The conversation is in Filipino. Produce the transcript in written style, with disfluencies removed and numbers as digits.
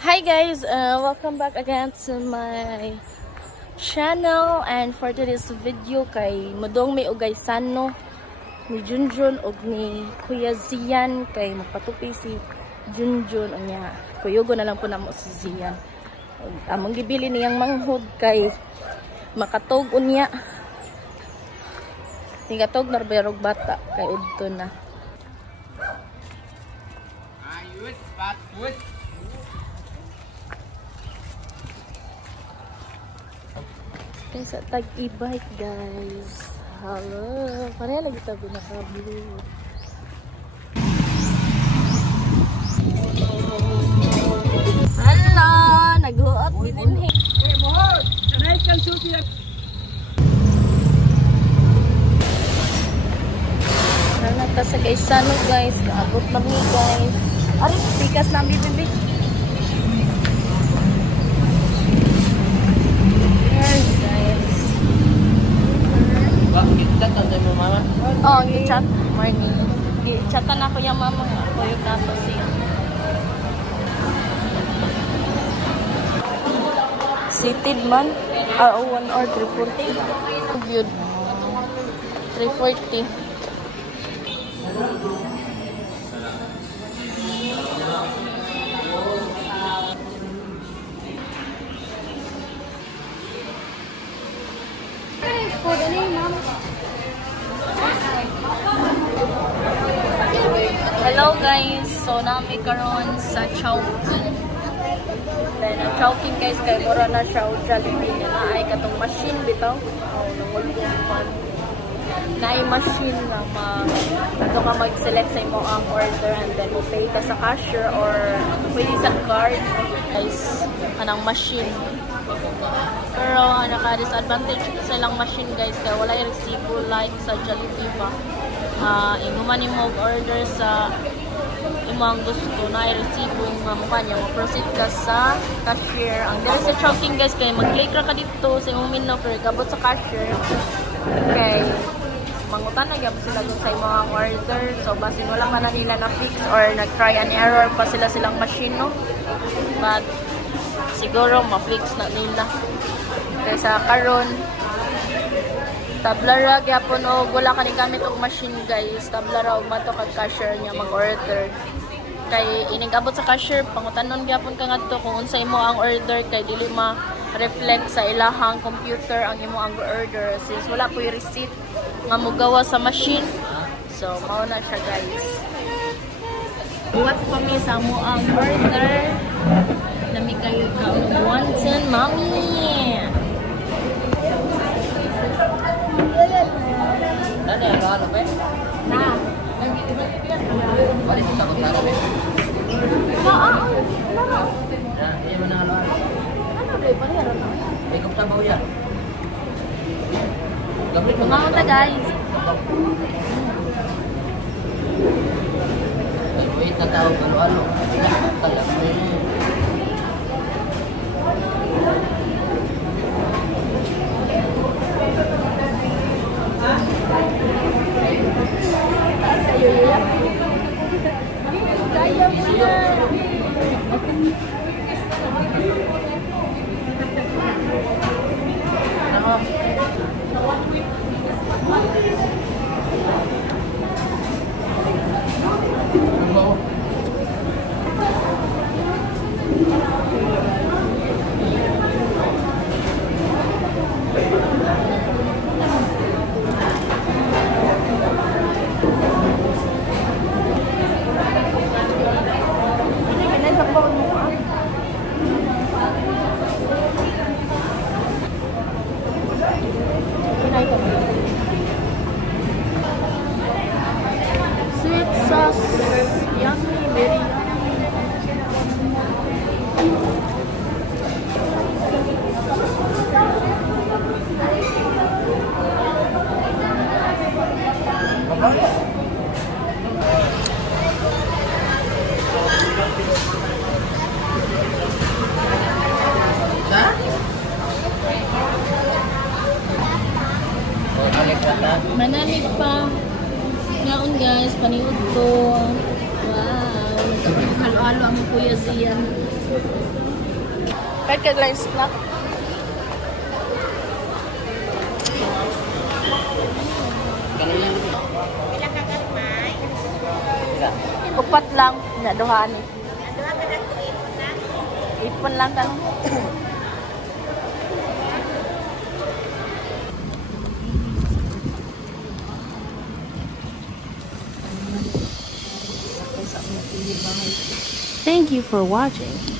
Hi guys, welcome back again to my channel, and for today's video kay Mudong may ugay sano ni Junjun og ni Kuya Zian kay magpatupi si Junjun unya. Kuyugo na lang po namo si Zian. Among gibili niyang manghod kay makatog unya. Tingatog na berog bata kay udto na. Ayos, patwis. Guys, sa tag-e-bike guys. Hello. Pareha lagi tabi naka-blue. Hello! Nag-huot din eh. Eh, mohon! Sanay kang susi yan. Nanata sa guys, sano guys. Naabot na mi guys. Ay, pikas na bibibig. Oh, gi-chat. Morning. Gi-chatan ako yung mama nga. Kuyog na to siya. Seated man. Oh, 1 or 340. Good. 340. Hello guys, so nami karon sa Chowking. Then ang Chowking guys kay mura na siya o Jollibee na ay katong machine bitaw. Oh, nangulong man. Naay machine na ato ka mag-select sa imo ang order and then mo pay ka sa cashier or pwede sa card guys kanang machine. Pero naka-disadvantage sa ilang machine guys kaya wala yung resibo like sa Jollibee ba. Iguman mo order sa imong gusto na i-resibo yung mukha niya. Proceed ka sa cashier. Ang there sa Chowking guys kaya mag-click ka dito sa imong menu pero gabot sa cashier. Okay. Mangutan na gyud sila dun sa imong order. So basin wala man na nila na fix or nag-try and error pa sila silang machine no. But siguro ma-fix na nila. Kaya sa karon tablara gyapon og wala kani gamit og machine guys. Tablara og mato kag cashier niya mag-order. Kay inigabot sa cashier pangutanon gyapon ka ngadto kung unsa imo ang order kay dili ma-reflect sa ilahang computer ang imo ang order since wala po yung receipt nga mogawa sa machine. So mao na siya guys. Buhat pa mi sa mo ang order. Lami kayo ka wonton mommy. Ano yan? Ano ba? Na. Wala ito takot na rin. Iya mo na haluan. Ano ba? Pangyaro na. Ikop sa baw yan. Gablit mo Kumaon na guys. Wait na tawag halo-halo. Talaga. Sweet sauce, yummy, very yummy. Manamig pa. Ngaon guys, paniud ko. Wow. Halo-halo ang Kuya Zian. Kahit kaglang snack. Ganun yan. Upat lang. Naduhaan eh. Ipon lang ka. Thank you for watching.